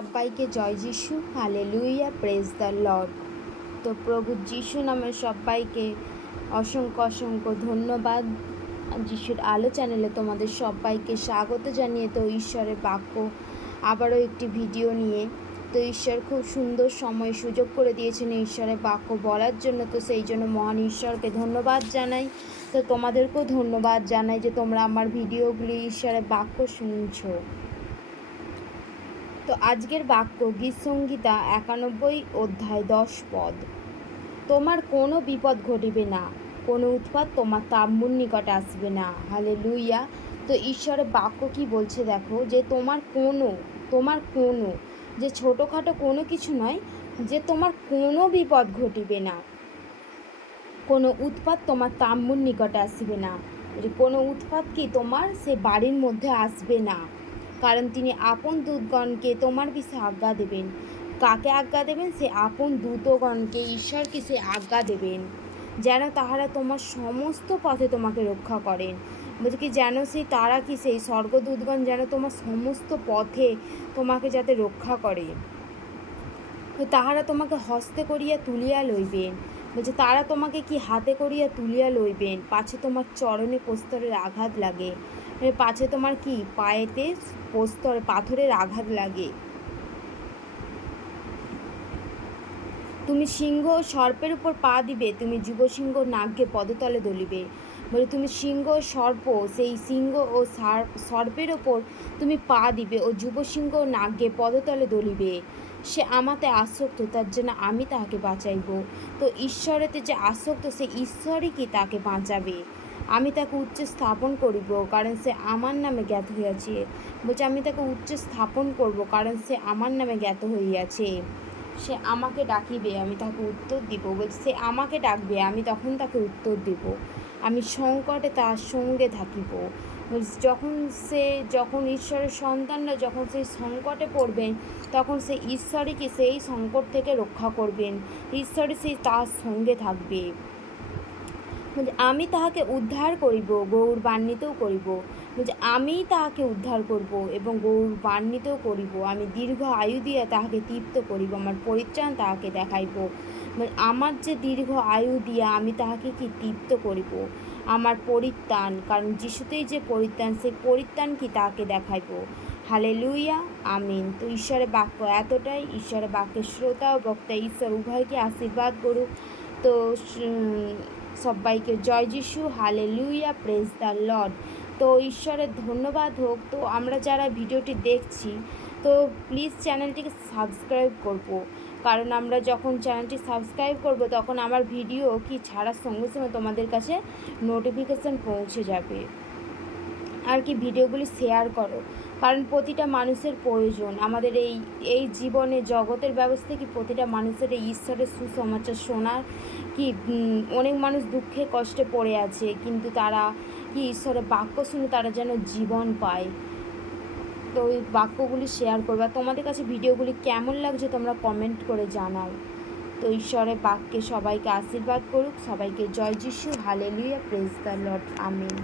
সবাইকে জয় যিশু, হালেলুয়া, প্রেজ দ্য লর্ড। তো প্রভু যিশু নামে সবাইকে অসংখ্য অসংখ্য ধন্যবাদ। যিশুর আলো চ্যানেলে তোমাদের সবাইকে স্বাগত জানিয়ে তো ঈশ্বরের বাক্য আবারও একটি ভিডিও নিয়ে। তো ঈশ্বর খুব সুন্দর সময় সুযোগ করে দিয়েছেন ঈশ্বরের বাক্য বলার জন্য, তো সেই জন্য মহান ঈশ্বরকে ধন্যবাদ জানাই। তো তোমাদেরকেও ধন্যবাদ জানাই যে তোমরা আমার ভিডিওগুলি ঈশ্বরের বাক্য শুনছো। তো আজকের বাক্য গীতসংহিতা 91 অধ্যায় 10 পদ। তোমার কোনো বিপদ ঘটিবে না, কোনো উৎপাত তোমার তাম্বুর নিকটে আসবে না। হালেলুয়া। তো ঈশ্বরের বাক্য কি বলছে দেখো, যে তোমার কোনো যে ছোটোখাটো কোনো কিছু নয়, যে তোমার কোনো বিপদ ঘটিবে না, কোনো উৎপাত তোমার তাম্বুর নিকটে আসবে না। কোনো উৎপাত কি তোমার সে বাড়ির মধ্যে আসবে না, কারণ তিনি আপন দূতগণকে তোমার বিষয়ে আজ্ঞা দেবেন। কাকে আজ্ঞা দেবেন? সে আপন দূতগণকে, ঈশ্বরকে সে আজ্ঞা দেবেন যেন তাহারা তোমার সমস্ত পথে তোমাকে রক্ষা করেন। বলছে কি, যেন সেই স্বর্গদূতগণ যেন তোমার সমস্ত পথে তোমাকে যাতে রক্ষা করে। তো তাহারা তোমাকে হস্তে করিয়া তুলিয়া লইবেন। বলছে তারা তোমাকে কি হাতে করিয়া তুলিয়া লইবেন, পাছে তোমার চরণে প্রস্তরের আঘাত লাগে। পাছে তোমার কি পায়েতে পাথরের আঘাত লাগে। তুমি সিংহ ও সর্পের উপর পা দিবে, তুমি যুব সিংহ নাগকে পদতলে দলিবে। বলে তুমি সিংহ সর্প, সেই সিংহ ও সর্পের ওপর তুমি পা দিবে ও যুব সিংহ নাগকে পদতলে দলিবে। সে আমাতে আসক্ত, তার জন্য আমি তাহাকে বাঁচাইব। তো ঈশ্বরেতে যে আসক্ত, সে ঈশ্বরই কি তাকে বাঁচাবে। আমি তাকে উচ্চে স্থাপন করিব, কারণ সে আমার নামে জ্ঞাত হইয়াছে। বলছে আমি তাকে উচ্চে স্থাপন করব, কারণ সে আমার নামে জ্ঞাত হইয়াছে। সে আমাকে ডাকিবে, আমি তাকে উত্তর দিব। বলছে সে আমাকে ডাকবে, আমি তখন তাকে উত্তর দিব। আমি সংকটে তার সঙ্গে থাকিব। যখন ঈশ্বরের সন্তানরা যখন সেই সংকটে পড়বেন, তখন ঈশ্বরই কি সেই সংকট থেকে রক্ষা করবেন। ঈশ্বরই তার সঙ্গে থাকবে। আমি তাহাকে উদ্ধার করিব, গৌরবান্বিতও করিব। বলছে আমি তাহাকে উদ্ধার করব এবং গৌরবান্বিতও করিব। আমি দীর্ঘ আয়ু দিয়া তাহাকে তৃপ্ত করিব, আমার পরিত্রাণ তাহাকে দেখাইব। আমার যে দীর্ঘ আয়ু দিয়া আমি তাহাকে কি তৃপ্ত করিব, আমার পরিত্রাণ, কারণ যিশুতেই যে পরিত্রাণ, সেই পরিত্রাণ কি তাহাকে দেখাইব। হালেলুয়া, আমিন। তো ঈশ্বরের বাক্য এতটাই। ঈশ্বরের বাক্যের শ্রোতা ও বক্তা ঈশ্বর উভয়কে আশীর্বাদ করুক। তো সবাইকে জয় যিশু, হালেলুয়া, প্রেজ দ্য লর্ড। তো ঈশ্বরের ধন্যবাদ হোক। তো আমরা যারা ভিডিওটি দেখছি, তো প্লিজ চ্যানেলটিকে সাবস্ক্রাইব করব, কারণ আমরা যখন চ্যানেলটি সাবস্ক্রাইব করব, তখন আমার ভিডিও কি ছাড়ার সঙ্গে সঙ্গে তোমাদের কাছে নোটিফিকেশান পৌঁছে যাবে। আর কি ভিডিওগুলি শেয়ার করো, কারণ প্রতিটা মানুষের প্রয়োজন। আমাদের এই জীবনে জগতের ব্যবস্থা কি প্রতিটা মানুষের এই ঈশ্বরের সুসমাচার শোনার কি, অনেক মানুষ দুঃখে কষ্টে পড়ে আছে, কিন্তু তারা কি ঈশ্বরের বাক্য শুনে তারা যেন জীবন পায়। তো ওই বাক্যগুলি শেয়ার করবে। তোমাদের কাছে ভিডিওগুলি কেমন লাগছে তোমরা কমেন্ট করে জানাও। তো ঈশ্বরের বাক্যে সবাইকে আশীর্বাদ করুক। সবাইকে জয় যিশু, hallelujah, praise the lord, Amin.